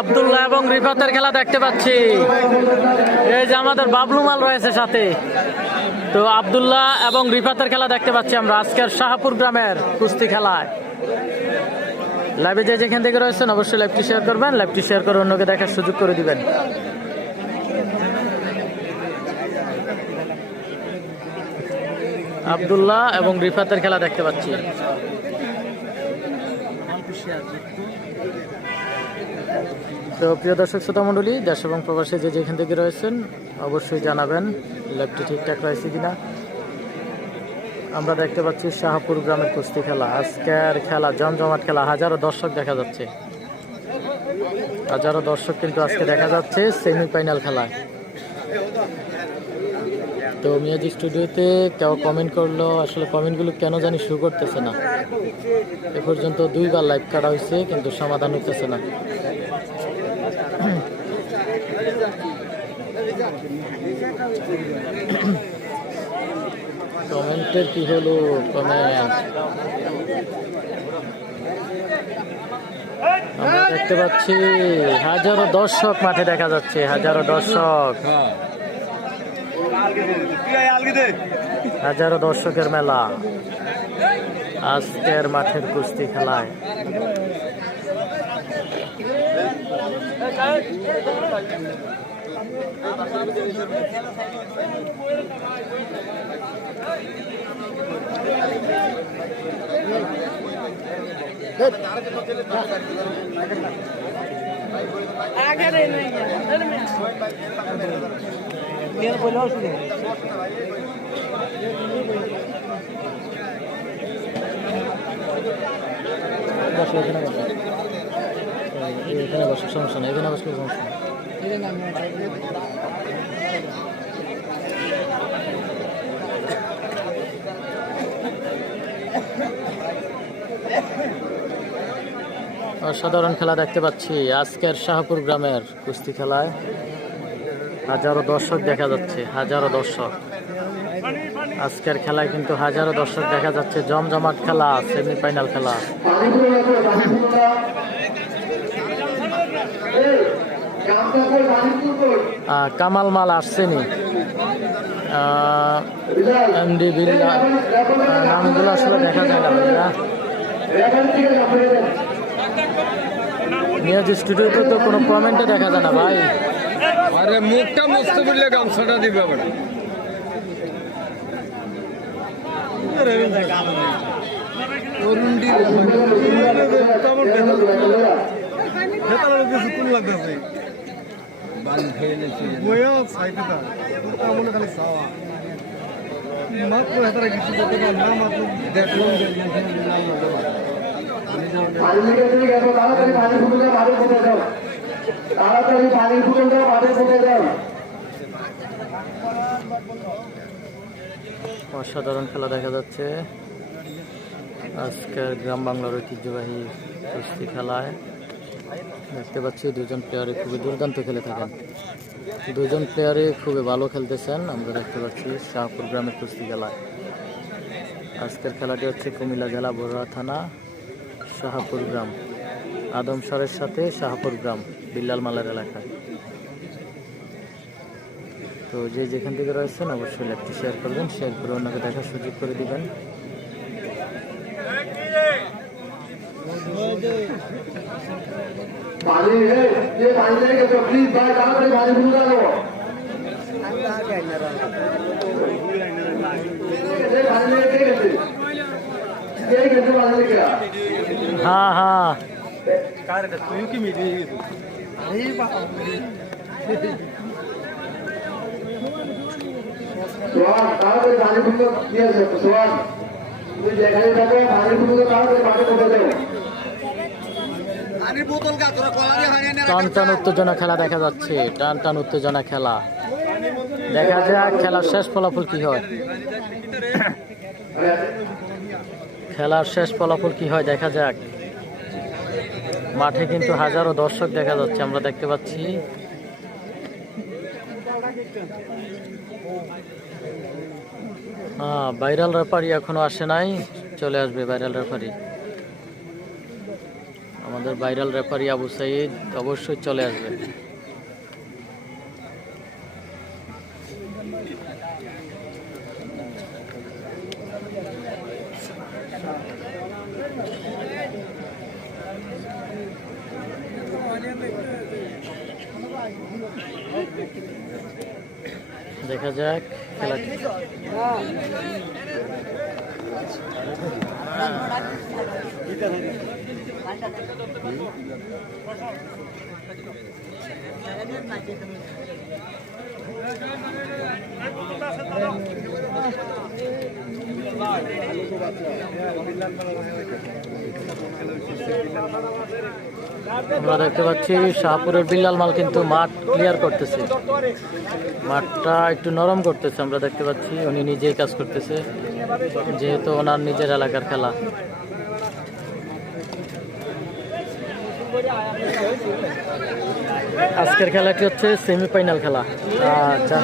আব্দুল্লাহ এবং রিফাতের খেলা দেখতে পাচ্ছি। এই যে আমাদের বাবলু মাল রয়েছে সাথে। তো আব্দুল্লাহ এবং রিফাতের খেলা দেখতে পাচ্ছি আমরা আজকের শাহপুর গ্রামের কুস্তি খেলায়। লাইভে যে যেখান থেকে রয়েছেন অবশ্যই লাইভটি শেয়ার করবেন, লাইভটি শেয়ার করে অন্যকে দেখার সুযোগ করে দিবেন। আব্দুল্লাহ এবং রিফাতের খেলা দেখতে পাচ্ছি। তো প্রিয় দর্শক শ্রোতা মণ্ডলী, দেশ এবং প্রবাসী যে যেখান থেকে রয়েছেন অবশ্যই জানাবেন লাইভটি ঠিকঠাক রয়েছে কিনা। আমরা দেখতে পাচ্ছি শাহপুর গ্রামের কুস্তি খেলা। আজকের খেলা জমজমাট খেলা, হাজারো দর্শক দেখা যাচ্ছে। হাজারো দর্শক কিন্তু আজকে দেখা যাচ্ছে সেমিফাইনাল খেলায়। তো মিয়াজি স্টুডিওতে কেউ কমেন্ট করলো, আসলে কমেন্টগুলো কেন জানি শুরু করতেছে না। এ পর্যন্ত 2বার লাইভ কাটা হয়েছে কিন্তু সমাধান হইতেছে না। কমেন্টের কি হলো? কমেন্ট আমরা দেখতে পাচ্ছি হাজারো দর্শক মাঠে দেখা যাচ্ছে, হাজারো দর্শক, হাজারো দর্শকের মেলা আজকের মাঠের কুস্তি খেলায়। এখানে বসে সমস্যা নেই, এখানে বসলে সমস্যা নেই। অসাধারণ খেলা দেখতে পাচ্ছি আজকের শাহপুর গ্রামের কুস্তি খেলায়। হাজারো দর্শক দেখা যাচ্ছে, হাজারো দর্শক আজকের খেলায় কিন্তু হাজারো দর্শক দেখা যাচ্ছে। জমজমাট খেলা, সেমিফাইনাল খেলা। কামাল মাল আসছেনি, এমডি বিল্লা, নামগুলো আসলে দেখা যায় না ভাইয়া। মিয়াজি স্টুডিওতে তো কোনো কমেন্টে দেখা যায় না ভাই। আরে মুখটা মুছতে বললে গামছাটা দিবে আবার। অসাধারণ খেলা দেখা যাচ্ছে আজকের গ্রাম বাংলার ঐতিহ্যবাহী কুস্তি খেলায়। দেখতে পাচ্ছি দুজন প্লেয়ারে খুবই দুর্দান্ত খেলে থাকেন, দুজন প্লেয়ারে খুবই ভালো খেলতেছেন। আমরা দেখতে পাচ্ছি শাহপুর গ্রামের কুস্তি খেলায়। আজকের খেলাটি হচ্ছে কুমিল্লা জেলা বড়ুয়া থানা শাহপুর গ্রাম, আদমসরের সাথে শাহপুর গ্রাম, বিল্লাল মালের এলাকায়। তো যে যেখান থেকে রয়েছেন অবশ্যই লাইভটি শেয়ার করবেন, শেয়ার করে অন্যকে দেখার সুযোগ করে দিবেন। हाँ हाँ টান টান উত্তেজনা খেলা দেখা যাচ্ছে, টান টান উত্তেজনা খেলা। দেখা যাক খেলার শেষ ফলাফল কি হয়, খেলার শেষ ফলাফল কি হয় দেখা যাক। মাঠে কিন্তু হাজারো দর্শক দেখা যাচ্ছে, আমরা দেখতে পাচ্ছি। হ্যাঁ, ভাইরাল রেফারি এখনো আসে নাই, চলে আসবে ভাইরাল রেফারি। আমাদের ভাইরাল রেফারি আবু সাইদ অবশ্যই চলে আসবে। দেখা যাক খেলা। আমরা দেখতে পাচ্ছি শাহপুরের বিল্লাল মাল কিন্তু মাঠ ক্লিয়ার করতেছে, মাঠটা একটু নরম করতেছে। আমরা দেখতে পাচ্ছি উনি নিজেই কাজ করতেছে, যেহেতু ওনার নিজের এলাকার খেলা। আজকের খেলাটি হচ্ছে সেমিফাইনাল খেলা। আচ্ছা,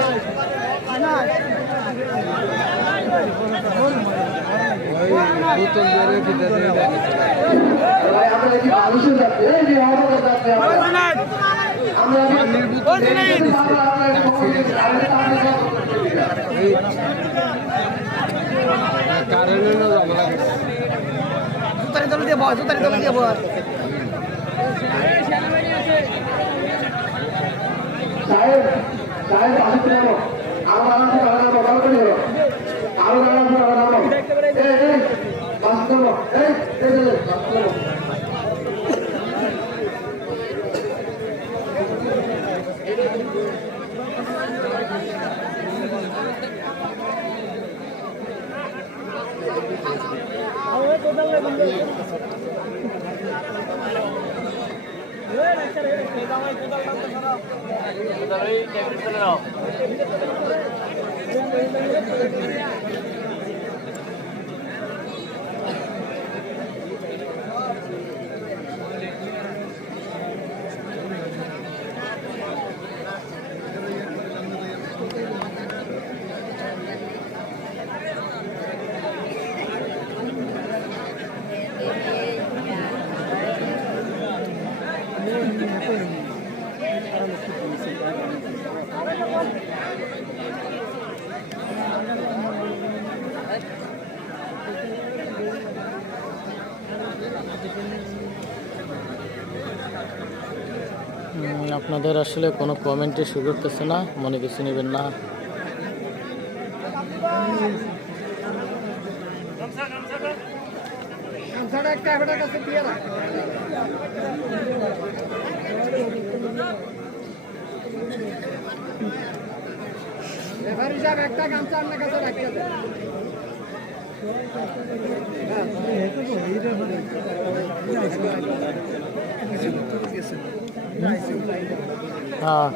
আপনাদের আসলে কোনো কমেন্টে শুরু করতেছে না, মনে কিছু নেবেন না। একটা গামছা আপনার কাছে রাখতে দেয়। হ্যাঁ,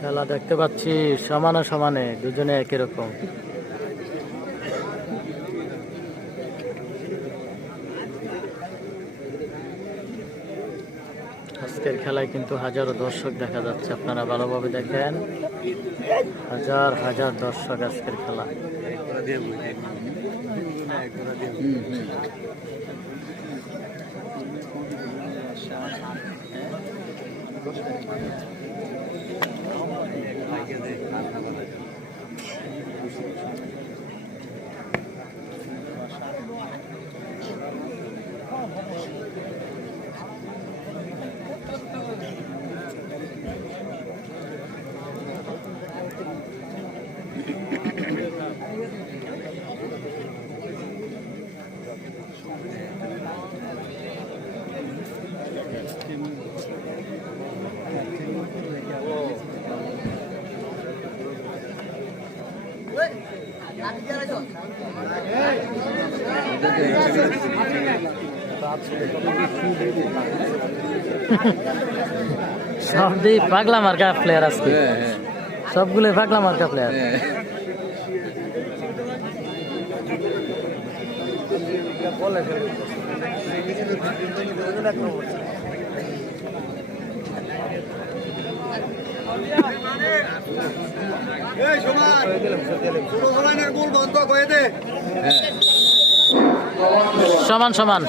খেলা দেখতে পাচ্ছি সমানে সমানে, দুজনে একই রকম। আজকের খেলায় কিন্তু হাজারো দর্শক দেখা যাচ্ছে, আপনারা ভালোভাবে দেখেন, হাজার হাজার দর্শক আজকের খেলা। সব দিয়ে পাগলা মার্কা প্লেয়ার আজকে, সবগুলো পাগলা মার্কা প্লেয়ার। সমান সমান।